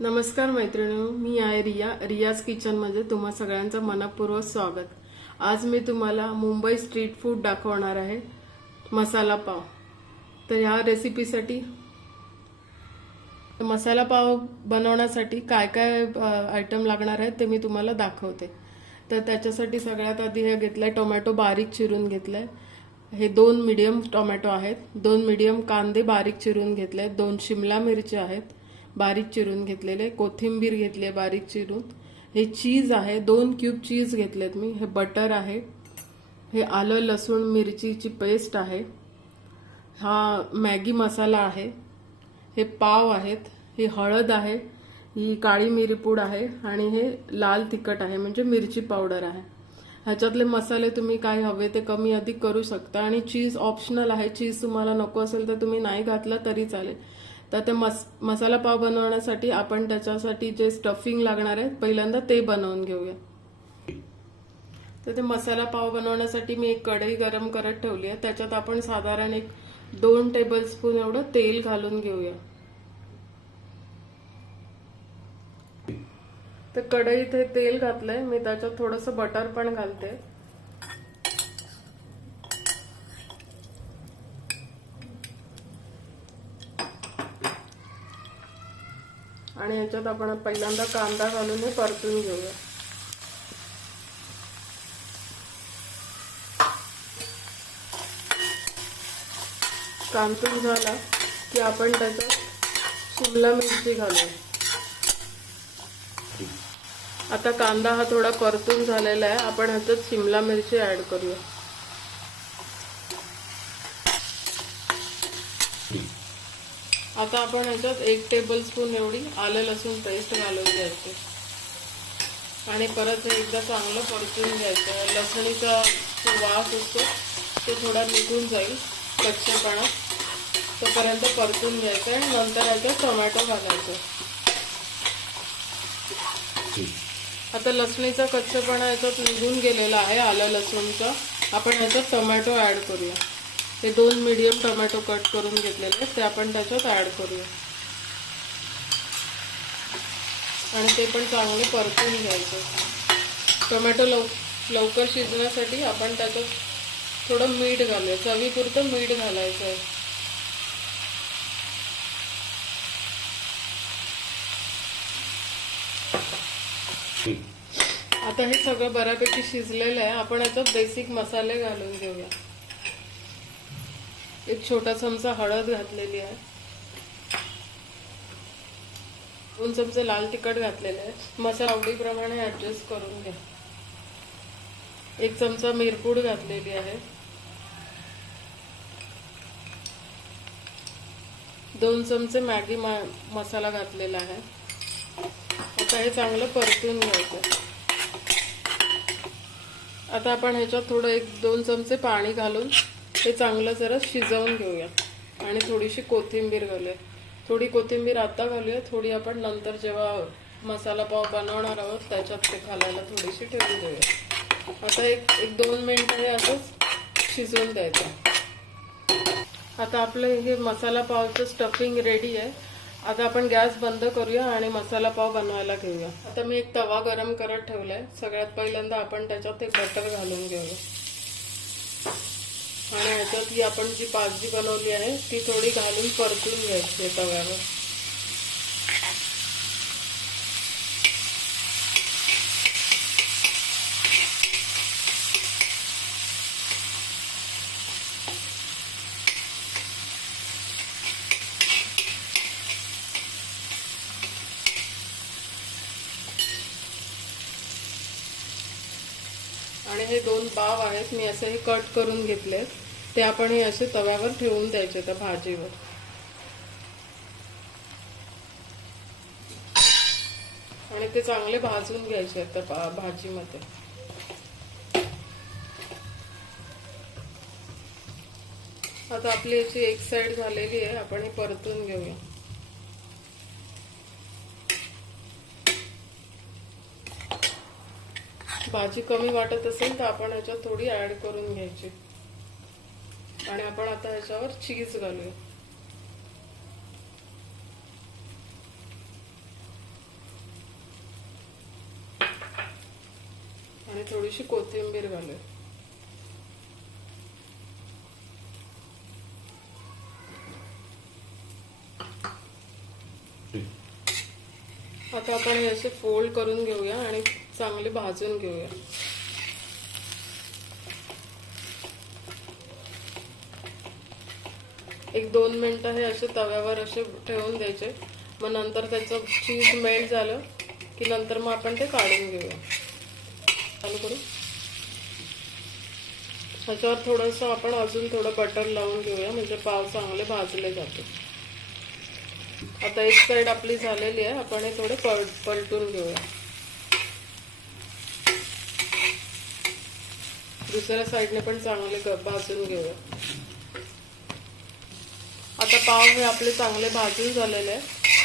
नमस्कार मैत्रिणी मी आहे रिया. रियाज किचनमध्ये तुम्हा सगळ्यांचं मनपूर्वक स्वागत. आज मी तुम्हाला मुंबई स्ट्रीट फूड दाखवणार आहे. मसाला पाव. तर ह्या रेसिपीसाठी मसाला पाव बनवण्यासाठी काय काय आयटम लागणार आहेत ते मी तुम्हाला दाखवते. तर त्याच्यासाठी सगळ्यात आधी हे घेतलंय टोमॅटो बारीक चिरून घेतलंय. हे दोन मिडियम टोमॅटो आहेत. दोन मिडियम कांदे बारीक चिरून घेतले दोन शिमला मिरची आहेत. बारीक चिरून घेतलेले कोथिंबीर घेतली आहे बारीक चिरून. हे चीज आहे दोन क्यूब चीज घेतलेत मी. हे बटर आहे. हे आलं लसूण मिरचीची पेस्ट आहे. हा मॅगी मसाला आहे. हे पाव आहेत. ही हळद आहे. ही काळी मिरीपूड आहे. आणि हे लाल तिखट आहे म्हणजे मिरची पावडर आहे. ह्याच्यातले मसाले तुम्ही काय हवे ते कमी अधिक करू शकता. आणि चीज ऑप्शनल आहे. चीज तुम्हाला नको असेल तर तुम्ही नाही घातलं तरी चालेल. तर ते मस मसाला पाव बनवण्यासाठी आपण त्याच्यासाठी जे स्टफिंग लागणार आहे पहिल्यांदा ते बनवून घेऊया. तर ते मसाला पाव बनवण्यासाठी मी एक कढई गरम करत ठेवली आहे. त्याच्यात आपण साधारण एक दोन टेबलस्पून एवढं तेल घालून घेऊया. तर कढईत हे तेल घातलंय. मी त्याच्यात थोडस बटर पण घालते. आणि ह्याच्यात आपण पहिल्यांदा कांदा घालून हे परतून घेऊया. कांतून झाला की आपण त्याच्यात शिमला मिरची घालूया. आता कांदा हा थोडा परतून झालेला आहे. आपण ह्याच्यात शिमला मिरची ऍड करूया. आता आपण ह्याच्यात एक टेबल स्पून एवढी आलं लसूण पेस्ट घालून घ्यायची. आणि परत हे एकदा चांगलं परतून घ्यायचं. लसणीचा जो वास असतो तो थोडा निघून जाईल कच्चेपणा तोपर्यंत परतून घ्यायचं आणि नंतर याच्यात टोमॅटो घालायचं. आता लसणीचा कच्चेपणा याच्यात निघून गेलेला आहे आलं लसूणचा. आपण याच्यात टोमॅटो ॲड करूया. हे दोन मीडियम टोमॅटो कट करून घेतलेले आहेत. ते आपण त्याच्यात ऍड करूया. आणि ते पण चांगले परतून घ्यायचे. टोमॅटो लव लवकर शिजण्यासाठी आपण त्याच्यात थोडं मीठ घालूया. चवीपुरतं मीठ घालायचं आहे. आता हे सगळं बऱ्यापैकी शिजलेलं आहे. आपण याच्यात बेसिक मसाले घालून घेऊया. एक छोटा चमचा हळद घातलेली आहे. दोन चमचे लाल तिखट घातलेले आहे. मसाला आवडीप्रमाणे ॲडजस्ट करून घ्या. एक चमचा मिरपूड घातलेली आहे. दोन चमचे मॅगी मसाला घातलेला आहे. आता हे चांगलं परतून घ्यायचं आता आपण ह्याच्यात थोडं एक दोन चमचे पाणी घालून हे चांगलं जरा शिजवून घेऊया. आणि थोडीशी कोथिंबीर घालूया. थोडी कोथिंबीर आता घालूया. थोडी आपण नंतर जेव्हा मसाला पाव बनवणार आहोत त्याच्यात ते घालायला थोडीशी ठेवून देऊया. आता एक एक दोन मिनटं हे असंच शिजवून द्यायचं. आता आपलं हे मसाला पावचं स्टफिंग रेडी आहे. आता आपण गॅस बंद करूया आणि मसाला पाव बनवायला घेऊया. आता मी एक तवा गरम करत ठेवलाय. सगळ्यात पहिल्यांदा आपण त्याच्यात एक बटर घालून घेऊया. आणि ह्याच्यात ही आपण जी भाजी बनवली आहे ती थोडी घालून परतून घ्यायची तव्यावर. आणि हे दोन पाव आहेत मी असे हे कट करून घेतलेत. ते आपण हे असे तव्यावर ठेवून द्यायचे त्या भाजीवर. आणि ते चांगले भाजून घ्यायचे त्या भाजीमध्ये. आता आपली याची एक साइड झालेली आहे आपण हे परतून घेऊया. भाजी कमी वाटत असेल तर आपण याच्यात थोडी ऍड करून घ्यायची. आणि आपण आता ह्याच्यावर चीज घालूया. आणि थोडीशी कोथिंबीर घालूया. आता आपण हे असे फोल्ड करून घेऊया आणि चांगले भाजून घेऊया. एक दोन मिनटं हे असे तव्यावर असे ठेवून द्यायचे. मग नंतर त्याचं चीज मेल्ट झालं की नंतर मग आपण ते काढून घेऊया. चालू करू? ह्याच्यावर थोडंसं आपण अजून थोडं बटर लावून घेऊया म्हणजे पाव चांगले भाजले जाते आता एक साइड आपली झालेली आहे आपण हे थोडे पल पलटून घेऊया. दुसऱ्या साईडने पण चांगले भाजून घेऊया. आता पाव हे आपले चांगले भाजून झालेले आहे.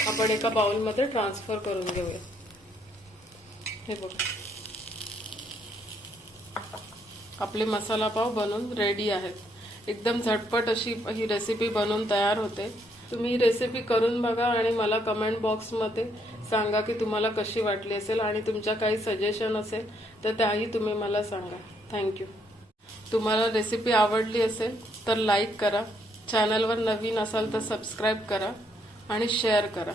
आपण एका बाउलमध्ये ट्रान्सफर करून घेऊया. हे बघ. आपले मसाला पाव बनून रेडी आहेत. एकदम झटपट अशी ही रेसिपी बनवून तयार होते. तुम्ही ही रेसिपी करून बघा आणि मला कमेंट बॉक्समध्ये सांगा की तुम्हाला कशी वाटली असेल आणि तुमच्या काही सजेशन असेल तर त्याही तुम्ही मला सांगा. थँक्यू तुम्हाला रेसिपी आवडली असेल तर लाईक करा. चॅनलवर नवीन असाल तर सबस्क्राईब करा आणि शेअर करा.